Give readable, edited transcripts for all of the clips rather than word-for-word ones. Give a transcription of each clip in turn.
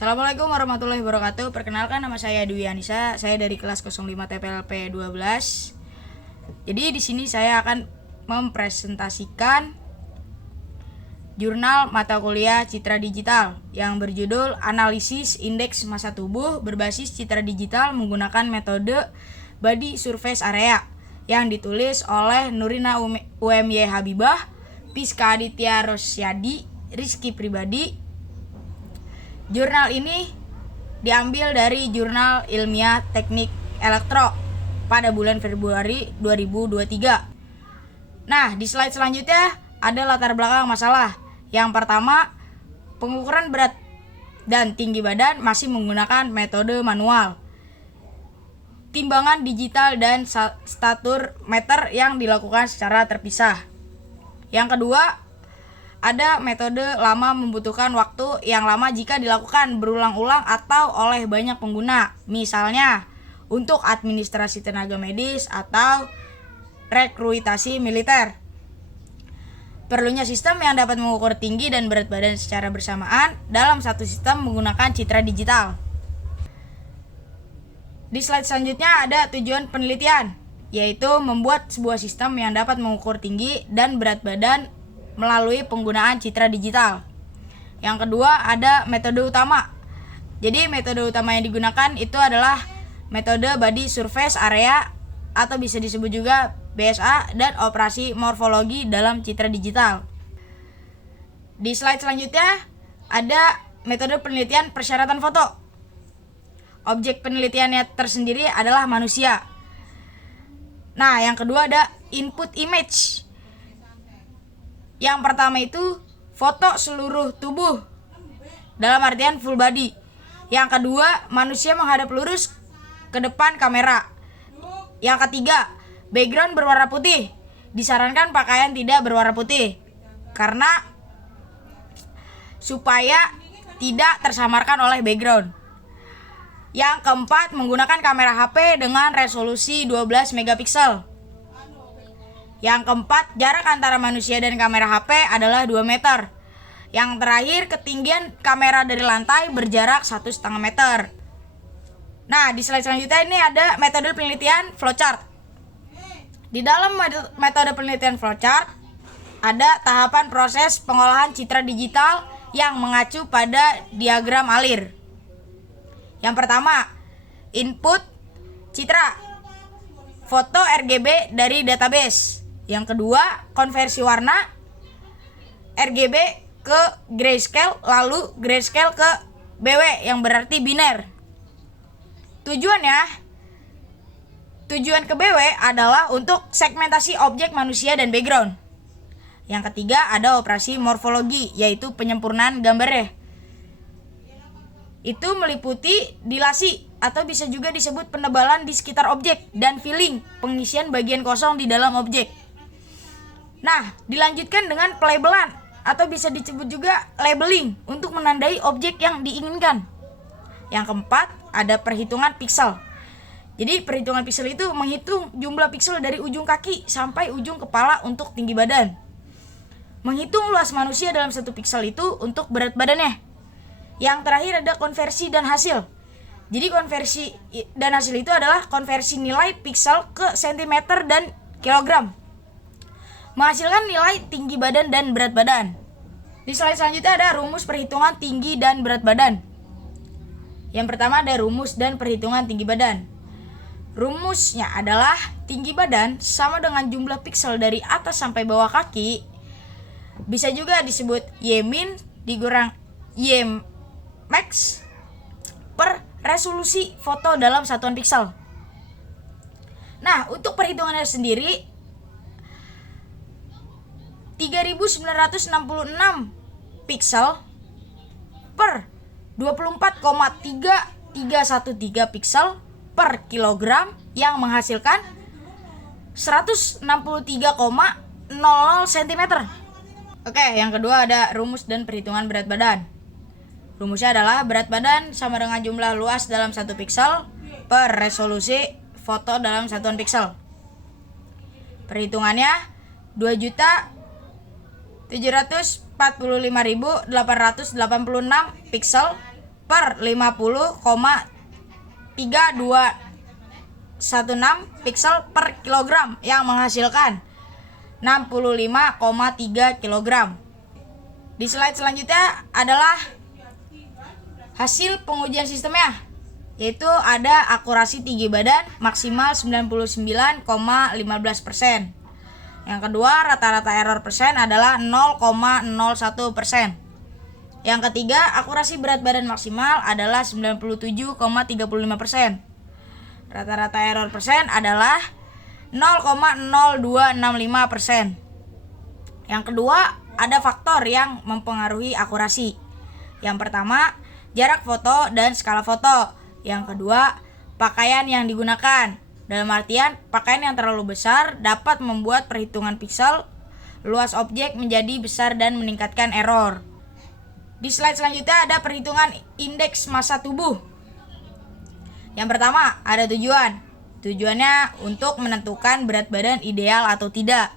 Assalamualaikum warahmatullahi wabarakatuh. Perkenalkan, nama saya Dwi Anissa. Saya dari kelas 05 TPLP 12. Jadi di sini saya akan mempresentasikan jurnal mata kuliah Citra Digital yang berjudul Analisis Indeks Massa Tubuh berbasis Citra Digital menggunakan metode Body Surface Area yang ditulis oleh Nurina UMY Habibah, Piska Aditya Rosyadi, Rizky Pribadi. Jurnal ini diambil dari Jurnal Ilmiah Teknik Elektro pada bulan Februari 2023. Nah, di slide selanjutnya ada latar belakang masalah. Yang pertama, pengukuran berat dan tinggi badan masih menggunakan metode manual. Timbangan digital dan statur meter yang dilakukan secara terpisah. Yang kedua, ada metode lama membutuhkan waktu yang lama jika dilakukan berulang-ulang atau oleh banyak pengguna. Misalnya, untuk administrasi tenaga medis atau rekrutasi militer. Perlunya sistem yang dapat mengukur tinggi dan berat badan secara bersamaan dalam satu sistem menggunakan Citra Digital. Di slide selanjutnya ada tujuan penelitian, yaitu membuat sebuah sistem yang dapat mengukur tinggi dan berat badan melalui penggunaan Citra Digital. Yang kedua ada metode utama. Jadi metode utama yang digunakan itu adalah metode Body Surface Area atau bisa disebut juga BSA dan operasi morfologi dalam Citra Digital. Di slide selanjutnya ada metode penelitian persyaratan foto. Objek penelitiannya tersendiri adalah manusia. Nah, yang kedua ada input image. Yang pertama itu foto seluruh tubuh dalam artian full body. Yang kedua, manusia menghadap lurus ke depan kamera. Yang ketiga, background berwarna putih. Disarankan pakaian tidak berwarna putih karena supaya tidak tersamarkan oleh background. Yang keempat, menggunakan kamera HP dengan resolusi 12 megapiksel. Yang keempat, jarak antara manusia dan kamera HP adalah 2 meter. Yang terakhir, ketinggian kamera dari lantai berjarak 1,5 meter. Nah, di slide selanjutnya ini ada metode penelitian flowchart. Di dalam metode penelitian flowchart, ada tahapan proses pengolahan Citra Digital yang mengacu pada diagram alir. Yang pertama, input Citra, foto RGB dari database. Yang kedua, konversi warna RGB ke grayscale, lalu grayscale ke BW yang berarti biner. Tujuan ke BW adalah untuk segmentasi objek manusia dan background. Yang ketiga, ada operasi morfologi, yaitu penyempurnaan gambarnya. Itu meliputi dilasi atau bisa juga disebut penebalan di sekitar objek dan filling, pengisian bagian kosong di dalam objek. Nah, dilanjutkan dengan pelabelan atau bisa disebut juga labeling untuk menandai objek yang diinginkan. Yang keempat, ada perhitungan piksel. Jadi perhitungan piksel itu menghitung jumlah piksel dari ujung kaki sampai ujung kepala untuk tinggi badan. Menghitung luas manusia dalam satu piksel itu untuk berat badannya. Yang terakhir ada konversi dan hasil. Jadi konversi dan hasil itu adalah konversi nilai piksel ke sentimeter dan kilogram, menghasilkan nilai tinggi badan dan berat badan. Di slide selanjutnya ada rumus perhitungan tinggi dan berat badan. Yang pertama ada rumus dan perhitungan tinggi badan. Rumusnya adalah tinggi badan sama dengan jumlah piksel dari atas sampai bawah kaki. Bisa juga disebut Y min dikurang Y max per resolusi foto dalam satuan piksel. Nah, untuk perhitungannya sendiri 3966 piksel per 24,3313 piksel per kilogram yang menghasilkan 163,00 cm. Oke, yang kedua ada rumus dan perhitungan berat badan. Rumusnya adalah berat badan sama dengan jumlah luas dalam satu piksel per resolusi foto dalam satuan piksel. Perhitungannya 2.745.886 piksel per 50,3216 piksel per kilogram yang menghasilkan 65,3 kilogram. Di slide selanjutnya adalah hasil pengujian sistemnya, yaitu ada akurasi tinggi badan maksimal 99,15%. Yang kedua, rata-rata error persen adalah 0,01%. Yang ketiga, akurasi berat badan maksimal adalah 97,35%. Rata-rata error persen adalah 0,0265%. Yang kedua, ada faktor yang mempengaruhi akurasi. Yang pertama, jarak foto dan skala foto. Yang kedua, pakaian yang digunakan. Dalam artian, pakaian yang terlalu besar dapat membuat perhitungan piksel luas objek menjadi besar dan meningkatkan error. Di slide selanjutnya ada perhitungan indeks massa tubuh. Yang pertama, ada tujuan. Tujuannya untuk menentukan berat badan ideal atau tidak.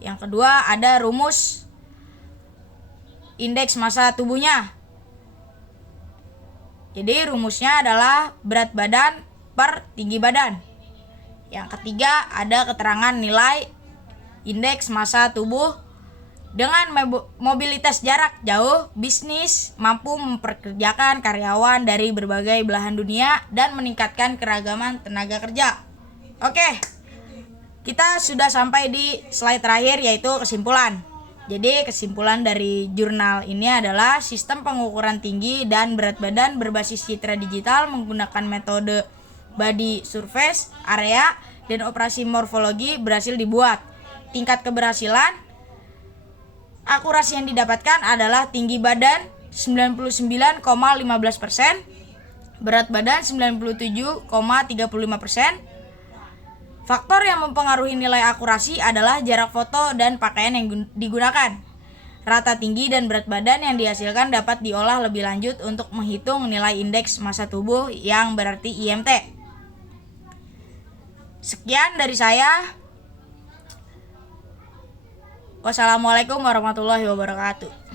Yang kedua, ada rumus indeks massa tubuhnya. Jadi rumusnya adalah berat badan per tinggi badan. Yang ketiga, ada keterangan nilai indeks massa tubuh dengan mobilitas jarak jauh. Bisnis mampu memperkerjakan karyawan dari berbagai belahan dunia dan meningkatkan keragaman tenaga kerja. Oke, kita sudah sampai di slide terakhir, yaitu kesimpulan. Jadi kesimpulan dari jurnal ini adalah sistem pengukuran tinggi dan berat badan berbasis citra digital menggunakan metode body surface area dan operasi morfologi berhasil dibuat. Tingkat keberhasilan akurasi yang didapatkan adalah tinggi badan 99,15%, berat badan 97,35%. Faktor yang mempengaruhi nilai akurasi adalah jarak foto dan pakaian yang digunakan. Rata tinggi dan berat badan yang dihasilkan dapat diolah lebih lanjut untuk menghitung nilai indeks massa tubuh yang berarti IMT. Sekian dari saya. Wassalamualaikum warahmatullahi wabarakatuh.